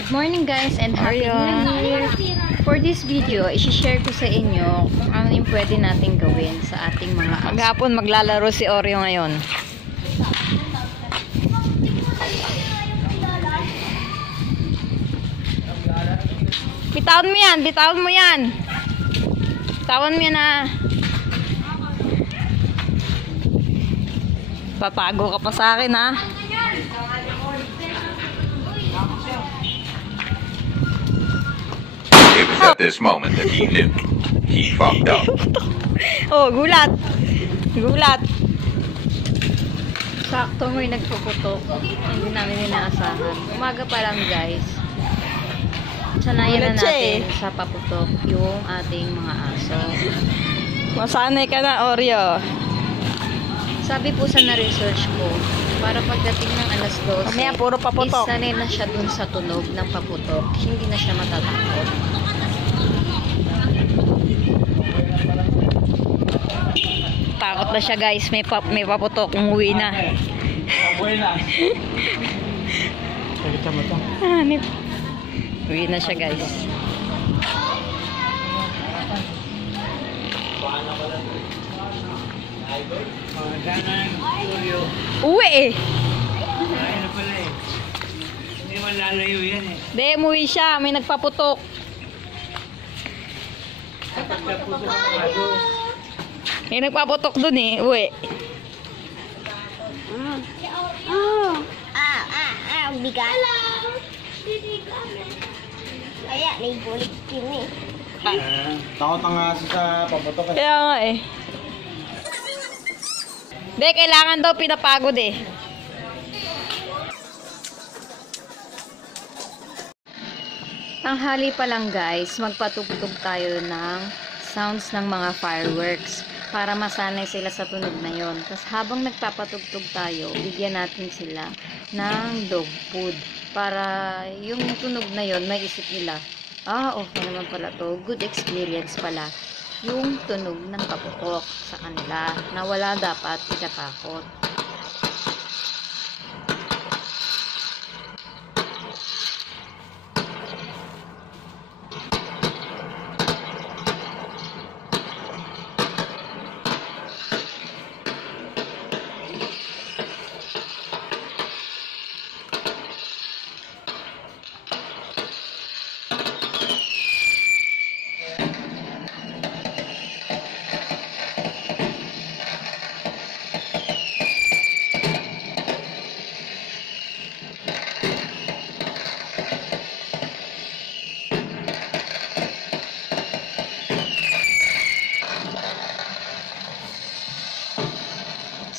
Good morning guys and happy New Year! For this video, i-share ko sa inyo kung ano yung pwede natin gawin sa ating mga aso. Maghapon maglalaro si Oreo ngayon. Bitawan mo yan! Bitawan mo yan! Bitawan mo yan ah! Patago ka pa sa akin ha! It was at this moment that he knew. He fucked up. Oh, gulat! Gulat! Sakto may nagpuputok. Hindi namin inaasahan. Umaga pa lang guys. Sanayan na natin sa paputok yung ating mga aso. Masanay ka na, Oreo. Sabi po sa na-research ko, para pagdating ng alas 12, Mamaya, puro paputok. Sanay na siya dun sa tunog ng paputok. Hindi na siya matatakot. Takot na siya guys. May paputok. Umuwi na. Uwi na siya guys. Uwi eh. Hindi man lalayo yan eh. Hindi, umuwi siya. May nagpaputok. May nagpaputok dun eh. Uwi. Bigat. Hello! Kaya, may bulik kini. Takot ang aso sa paputok. Kaya nga eh. Hindi, kailangan daw pinapagod eh. Tanghali pa lang guys, magpatugtog tayo ng sounds ng mga fireworks para masanay sila sa tunog na yon. Tapos habang nagpapatugtog tayo, bigyan natin sila ng dog food para yung tunog na yon maisip nila, okay naman pala to, good experience pala yung tunog ng paputok sa kanila na wala dapat ikatakot.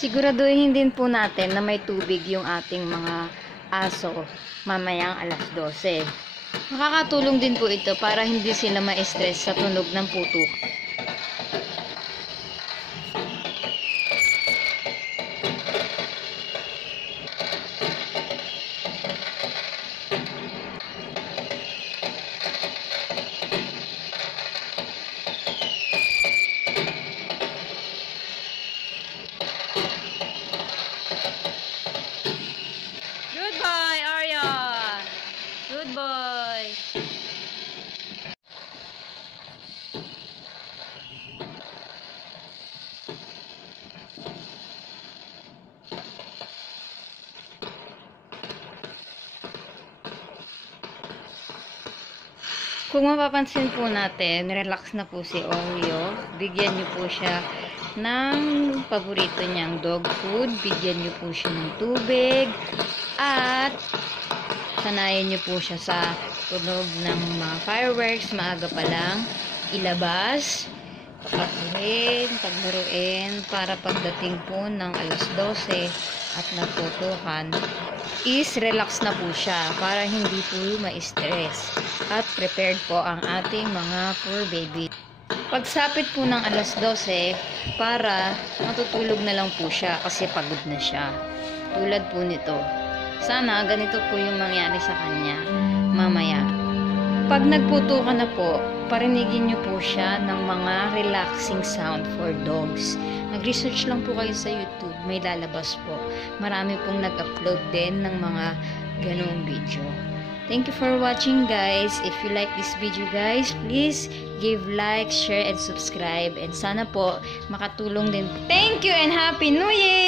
Siguraduhin din po natin na may tubig yung ating mga aso mamayang alas 12. Makakatulong din po ito para hindi sila ma-stress sa tunog ng putok. Good boy, Oreo. Good boy. Kung mapapansin po natin, relax na po si Oreo. Bigyan niyo po siya ng paborito niyang dog food. Bigyan niyo po siya ng tubig. At sanayin niyo po siya sa tunog ng mga fireworks. Maaga pa lang ilabas, paglaruin para pagdating po ng alas 12 at nagputukan is relax na po siya para hindi po ma-stress at prepared po ang ating mga fur baby. Pagsapit po ng alas 12 para matutulog na lang po siya kasi pagod na siya. Tulad po nito. Sana ganito po yung mangyari sa kanya mamaya. Pag nagputukan na po, parinigin nyo po siya ng mga relaxing sound for dogs. Mag-research lang po kayo sa YouTube, may lalabas po. Marami pong nag-upload din ng mga ganong video. Thank you for watching, guys. If you like this video, guys, please give like, share, and subscribe. And sana po makatulong din. Thank you and Happy New Year!